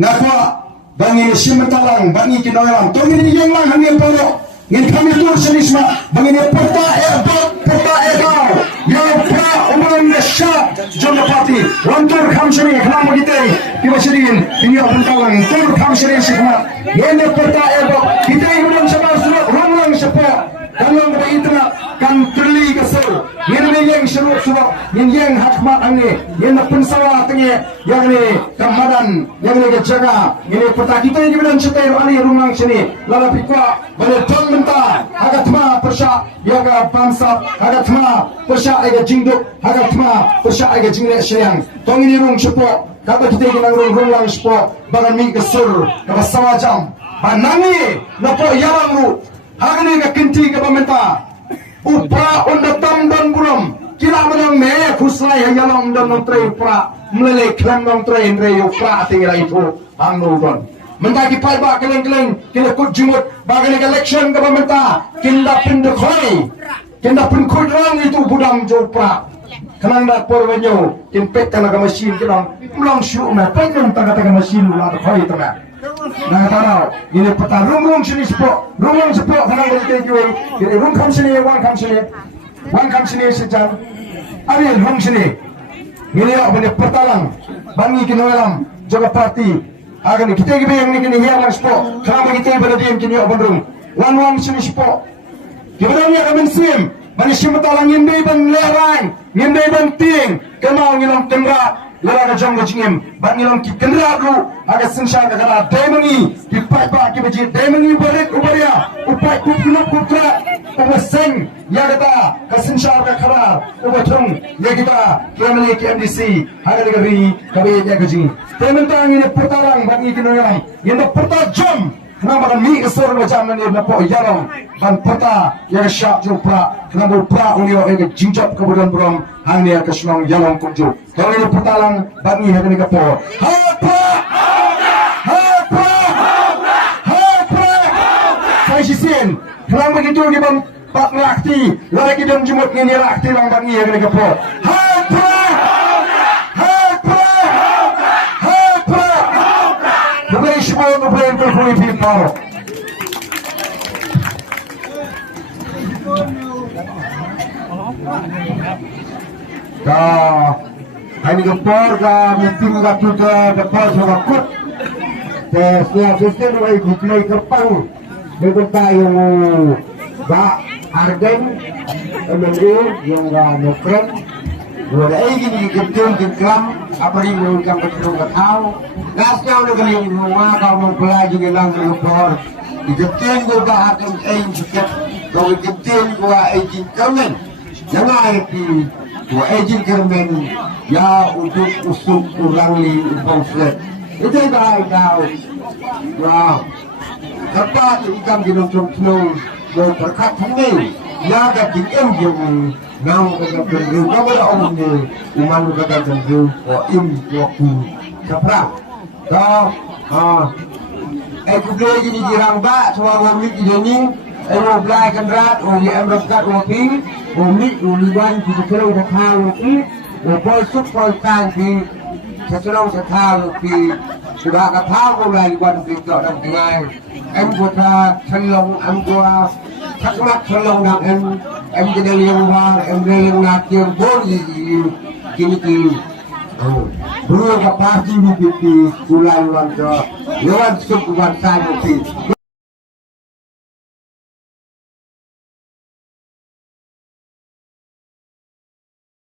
nakwa bangi simentalang bangi kinoyang to ni yang lang hangin poro ngin kami tur senisma bangi porta yang pra umang nesha jona party wantur khamshari kham gite kibashirin dunia bentalang tur khamshari sikma yene porta kita ingin sama surat rumang sepa dalam berita kan terli kesel yang seru yang hakmat angni yang pensawa tenge yang ni kamadan yang ni kejaga ini peta kita ini benar setai ali rumang sini lala pikwa bale ton menta hagatma persha yaga pamsa hagatma persha aga jingduk hagatma persha aga jingle syang tong ini rung sepo kata kita ini nang rumang sepo bagan mi kesur kaba sawajam banangi napo yalang ru hagani ka kinti ka pamenta upra onda tamdan buram kila menang me khuslai yang yalang dan nontre upra melele klan nontre andre upra tinggal itu angno don mentaki palba keleng kila kut jumut bagani election ka pamenta kinda pindu khoi kinda pun khudrang itu budam jopra kanang dak porwenyo timpet kana ka mesin kinang mlang syu me pengen taga mesin la khoi tama nah tahu ini peta rumung sini sepok karena kita jual jadi rum kam sini wan kam sini sejam ari rum sini ini apa ni petalang bangi kinolam jaga parti agan kita gibi yang ni kini hilang sepok kenapa kita berada diam kini apa rum wan sini sepok kemudian kami sim bani simatalang indai ban lerang indai ban ting kemau ngilang tengah lara jang gajingem bangilong ki kendra ru aga sinsha ga gara demani ki pai ki beji demani barek ubaria upai kupno kupra ubaseng yagata ka sinsha ga khara ubathung yagita kemle ki MDC haga digari kabe ya gajing tementang ini pertarang bangi kinoyang yenda perta jam kenapa mi esor macam ni napo yarong ban perta ya syak jupra kenapa pra unio ege jinjap kemudian brom hangnya ke senong yalong kunju kalau ini pertalang bangi hari ni kapo hapa saya sisen kenapa begitu di bang pak lakti lagi dong jumut ni lakti bang bangi hari ni kapo Berpuluh people. Dah, ini kepor dah meeting dah tu dah kepor sudah kut. Dah siap sistem lagi gulai kepang. Berkata yang dah arden, MLA yang dah nukran. Dua lagi ni kebetulan kekram apa ni mereka betul tahu. Gasnya udah kali semua kalau mau pelajari gelang kepor. Kebetulan gua akan sikit. Kalau kebetulan gua agent kermen, jangan arti gua agent kermen ya untuk usuk orang li bangsa. Itu dah tahu. Wow. Dapat ikan ginung snow gua berkat ni. Ya dah tinggal yang nang kata dulu, kau dah orang ni, umat kata dulu, im waktu kapra. Kau, aku beli gini jirang bak, semua mik ini, aku beli kenderat, yang berkat waping, mik uliban kita selalu setahun lagi, polsuk polkan di selalu setahun lagi, sudah ketahu mulai buat kita dan tinggal, buat selong, buat khắc selong dan jadi liang war, liang nakir boleh kini dulu ke pasti di pipi, ulai warga, lewat suku bangsa